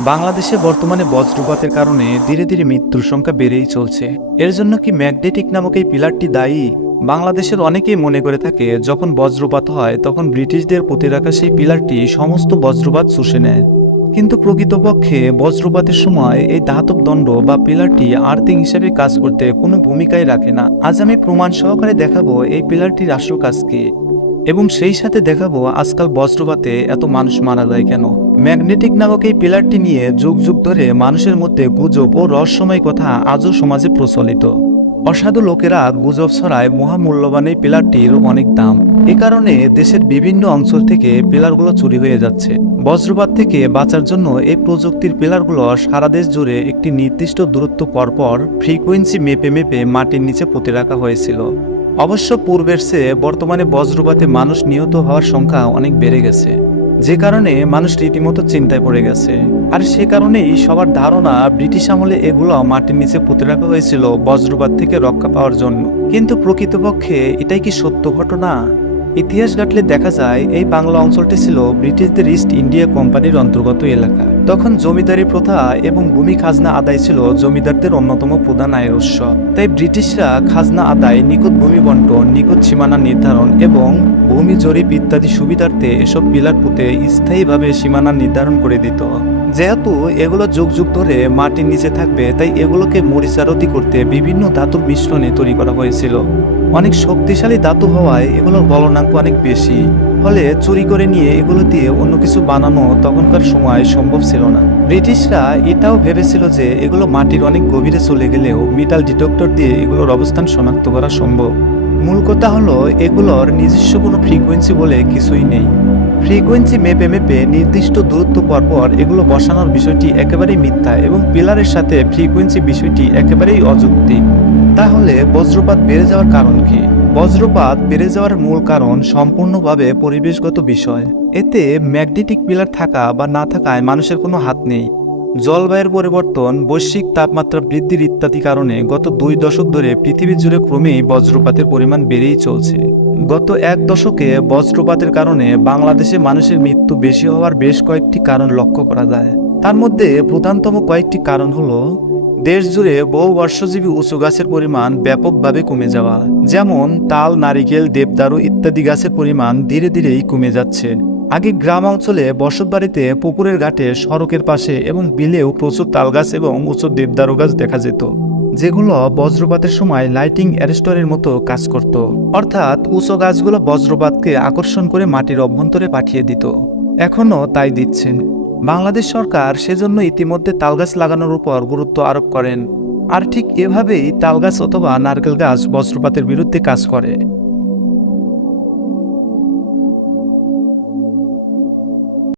বাংলাদেশে বর্তমানে বজ্রপাতের কারণে ধীরে ধীরে মৃত্যুর সংখ্যা বেড়েই চলছে। এর জন্য কি ম্যাগনেটিক নামক এই পিলারটি দায়ী? বাংলাদেশের অনেকেই মনে করে থাকে, যখন বজ্রপাত হয়, তখন ব্রিটিশদের প্রতি রাখা সেই পিলারটি সমস্ত বজ্রপাত শুষে নেয়। কিন্তু প্রকৃতপক্ষে বজ্রপাতের সময় এই ধাতব দণ্ড বা পিলারটি আর্থিং হিসেবে কাজ করতে কোনো ভূমিকাই রাখে না। আজ আমি প্রমাণ সহকারে দেখাবো এই পিলারটির আসল কাজ কি। এবং সেই সাথে দেখাবো আজকাল বজ্রপাতে এত মানুষ মারা যায় কেন? ম্যাগনেটিক নামক এই পিলারটি নিয়ে যুগ যুগ ধরে মানুষের মধ্যে গুজব ও রহস্যময় কথা আজও সমাজে প্রচলিত। অসাধু লোকেরা গুজব ছড়ায় মহামূল্যবান এই পিলারটির অনেক দাম। এ কারণে দেশের বিভিন্ন অঞ্চল থেকে পিলারগুলো চুরি হয়ে যাচ্ছে। বজ্রপাত থেকে বাঁচার জন্য এই প্রযুক্তির পিলারগুলো সারা দেশ জুড়ে একটি নির্দিষ্ট দূরত্ব পরপর ফ্রিকোয়েন্সি মেপে মেপে মাটির নিচে পুঁতে রাখা হয়েছিল। অবশ্য পূর্বের চেয়ে বর্তমানে বজ্রপাতে মানুষ নিহত হওয়ার সংখ্যা অনেক বেড়ে গেছে। যে কারণে মানুষ রীতিমতো চিন্তায় পড়ে গেছে। আর সে কারণেই সবার ধারণা ব্রিটিশ আমলে এগুলো মাটির নিচে পুঁতে রাখা হয়েছিল বজ্রপাত থেকে রক্ষা পাওয়ার জন্য। কিন্তু প্রকৃতপক্ষে এটাই কি সত্য ঘটনা? ইতিহাস ঘাটলে দেখা যায়, এই বাংলা অঞ্চলটি ছিল ব্রিটিশদের ইস্ট ইন্ডিয়া কোম্পানির অন্তর্গত এলাকা। তখন জমিদারি প্রথা এবং ভূমি খাজনা আদায় ছিল জমিদারদের অন্যতম প্রধান আয়ের উৎস। তাই ব্রিটিশরা খাজনা আদায়, নিখুঁত ভূমি বন্টন, নিখুঁত সীমানা নির্ধারণ এবং ভূমি জরিপ ইত্যাদি সুবিধার্থে এসব পিলার পুঁতে স্থায়ীভাবে সীমানা নির্ধারণ করে দিত। যেহেতু এগুলো যুগ যুগ ধরে মাটির নিচে থাকবে, তাই এগুলোকে মরিচারতি করতে বিভিন্ন ধাতুর মিশ্রণে তৈরি করা হয়েছিল। অনেক শক্তিশালী ধাতু হওয়ায় এগুলোর গলনাঙ্ক অনেক বেশি। ফলে চুরি করে নিয়ে এগুলো দিয়ে অন্য কিছু বানানো তখনকার সময় সম্ভব ছিল না। ব্রিটিশরা এটাও ভেবেছিল যে এগুলো মাটির অনেক গভীরে চলে গেলেও মিটাল ডিটেক্টর দিয়ে এগুলোর অবস্থান শনাক্ত করা সম্ভব। মূল কথা হলো, এগুলোর নিজস্ব কোনো ফ্রিকোয়েন্সি বলে কিছুই নেই। ফ্রিকোয়েন্সি মেপে মেপে নির্দিষ্ট দূরত্ব পরপর এগুলো বসানোর বিষয়টি একেবারেই মিথ্যা এবং পিলারের সাথে ফ্রিকোয়েন্সি বিষয়টি একেবারেই অযৌক্তিক। তাহলে বজ্রপাত বেড়ে যাওয়ার কারণ কি? বজ্রপাত বেড়ে যাওয়ার মূল কারণ সম্পূর্ণভাবে পরিবেশগত বিষয়। এতে ম্যাগনেটিক পিলার থাকা বা না থাকায় মানুষের কোনো হাত নেই। জলবায়ুর পরিবর্তন, বৈশ্বিক তাপমাত্রা বৃদ্ধির ইত্যাদি কারণে গত দুই দশক ধরে পৃথিবী জুড়ে ক্রমেই বজ্রপাতের পরিমাণ বেড়েই চলছে। গত এক দশকে বজ্রপাতের কারণে বাংলাদেশে মানুষের মৃত্যু বেশি হওয়ার বেশ কয়েকটি কারণ লক্ষ্য করা যায়। তার মধ্যে প্রধানতম কয়েকটি কারণ হলো দেশ জুড়ে বহু বর্ষজীবী উঁচু গাছের পরিমাণ ব্যাপকভাবে কমে যাওয়া, যেমন তাল, নারিকেল, দেবদারু ইত্যাদি গাছের পরিমাণ ধীরে ধীরেই কমে যাচ্ছে। আগে গ্রাম অঞ্চলে বসতবাড়িতে পুকুরের ঘাটে সড়কের পাশে এবং বিলেও প্রচুর তাল গাছ এবং উঁচু দেবদারু গাছ দেখা যেত, যেগুলো বজ্রপাতের সময় লাইটিং অ্যারেস্টরের মতো কাজ করত। অর্থাৎ উঁচু গাছগুলো বজ্রপাতকে আকর্ষণ করে মাটির অভ্যন্তরে পাঠিয়ে দিত। এখনও তাই দিচ্ছেন। বাংলাদেশ সরকার সেজন্য ইতিমধ্যে তালগাছ লাগানোর উপর গুরুত্ব আরোপ করেন। আর ঠিক এভাবেই তালগাছ অথবা নারকেল গাছ বজ্রপাতের বিরুদ্ধে কাজ করে।